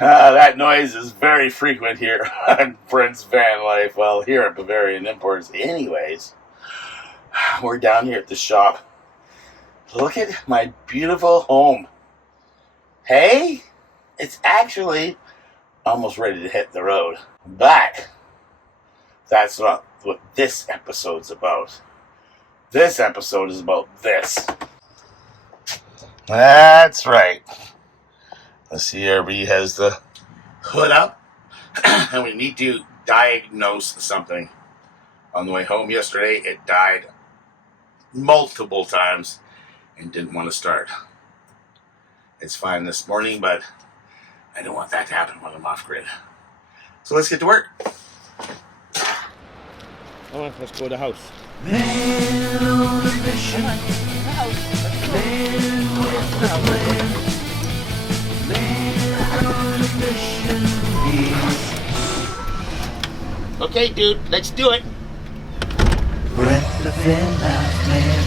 That noise is very frequent here on Prince VanLife. Well, here at Bavarian Imports. Anyways, we're down here at the shop. Look at my beautiful home. Hey, it's actually almost ready to hit the road. But that's not what this episode's about. This episode is about this. That's right. The CRV has the hood up, and we need to diagnose something. On the way home yesterday, it died multiple times and didn't want to start. It's fine this morning, but I don't want that to happen when I'm off grid. So let's get to work. Come on, let's go to the house. Man on a mission. Man with the plan. Okay, dude, let's do it. Breath of VanLife, man.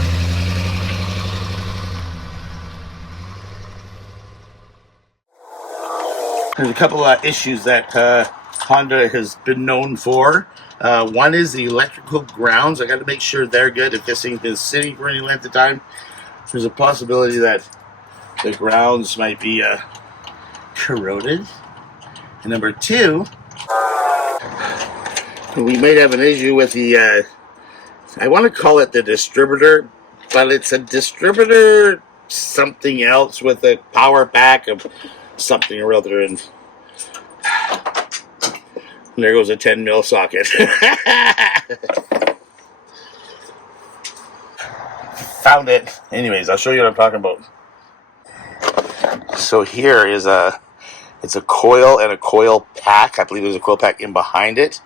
There's a couple of issues that Honda has been known for. One is the electrical grounds. I got to make sure they're good. If this thing is sitting for any length of time, there's a possibility that the grounds might be corroded. And number two, we might have an issue with the, I want to call it the distributor, but it's a distributor something else with a power pack of something or other, and there goes a 10 mil socket. Found it. Anyways, I'll show you what I'm talking about. So here is it's a coil and a coil pack. I believe there's a coil pack in behind it.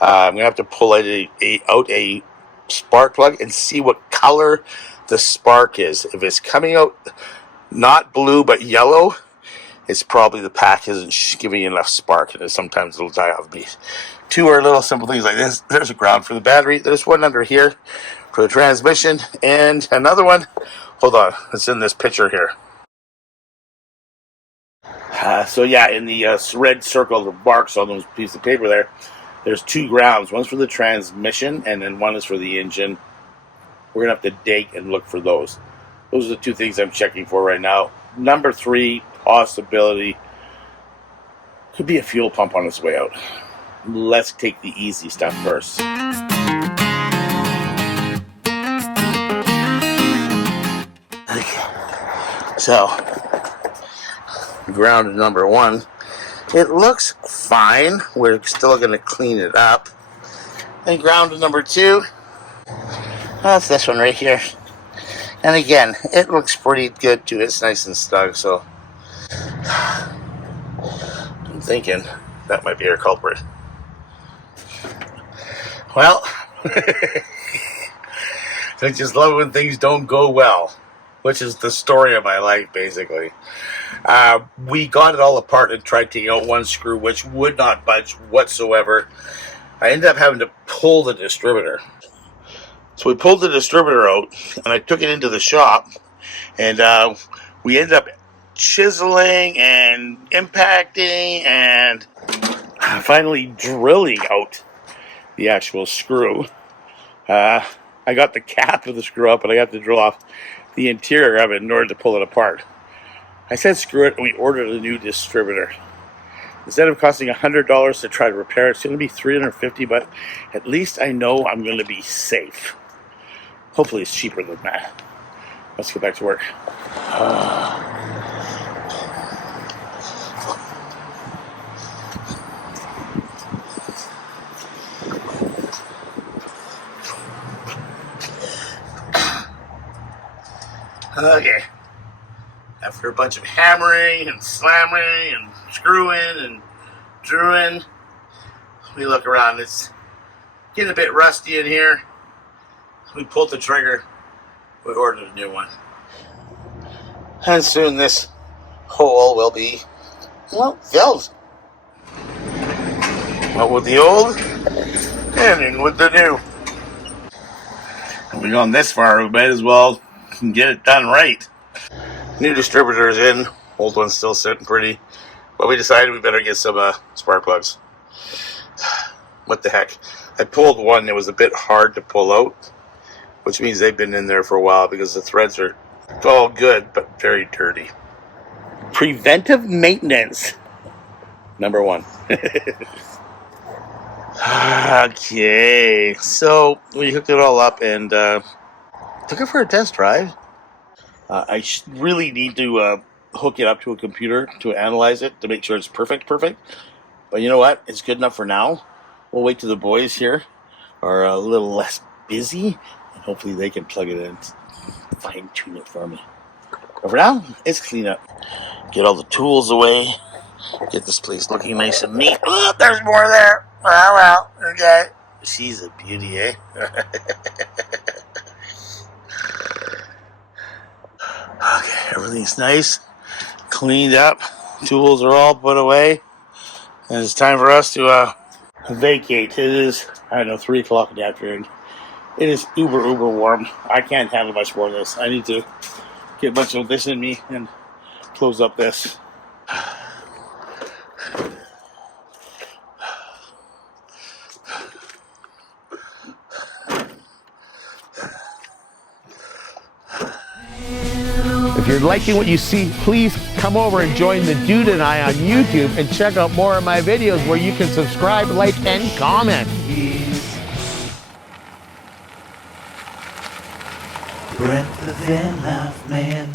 I'm going to have to pull out a spark plug and see what color the spark is. If it's coming out not blue but yellow, it's probably the pack isn't giving you enough spark, and sometimes it'll die off me. Two are little simple things like this. There's a ground for the battery. There's one under here for the transmission, and another one, hold on, it's in this picture here. So yeah, in the red circle that marks on those pieces of paper there, there's two grounds. One's for the transmission, and then one is for the engine. We're going to have to dig and look for those. Those are the two things I'm checking for right now. Number three possibility could be a fuel pump on its way out. Let's take the easy stuff first. Okay. So, ground number one, it looks fine. We're still going to clean it up. And ground number two, that's this one right here. And again, it looks pretty good too. It's nice and snug, so I'm thinking that might be our culprit. Well, I just love when things don't go well, which is the story of my life, basically. We got it all apart and tried taking out one screw, which would not budge whatsoever. I ended up having to pull the distributor. So we pulled the distributor out, and I took it into the shop, and we ended up chiseling and impacting and finally drilling out the actual screw. I got the cap of the screw up, but I got to drill off the interior of it in order to pull it apart. I said screw it, and we ordered a new distributor. Instead of costing $100 to try to repair it, it's going to be $350, but at least I know I'm going to be safe. Hopefully it's cheaper than that. Let's get back to work. Okay. After a bunch of hammering and slamming and screwing and drewing, we look around. It's getting a bit rusty in here. We pulled the trigger. We ordered a new one. And soon this hole will be, well, filled. What with the old, And in with the new. We've gone this far, we might as well get it done right. New distributor's in, old one's still sitting pretty, but we decided we better get some spark plugs. What the heck? I pulled one that was a bit hard to pull out, which means they've been in there for a while because the threads are all good but very dirty. Preventive maintenance, number one. Okay, so we hooked it all up and took it for a test drive. I really need to hook it up to a computer to analyze it to make sure it's perfect. But you know what? It's good enough for now. We'll wait till the boys here are a little less busy, and hopefully they can plug it in, fine tune it for me. But for now, it's clean up. Get all the tools away. Get this place looking nice and neat. Oh, there's more there. Well, okay. She's a beauty, eh? Okay, everything's nice, cleaned up. Tools are all put away. And it's time for us to vacate. It is, I don't know, 3 o'clock in the afternoon. It is uber warm. I can't handle much more of this. I need to get a bunch of this in me and close up this. If you're liking what you see, please come over and join the Dude and I on YouTube and check out more of my videos where you can subscribe, like, and comment. Breath of VanLife, man.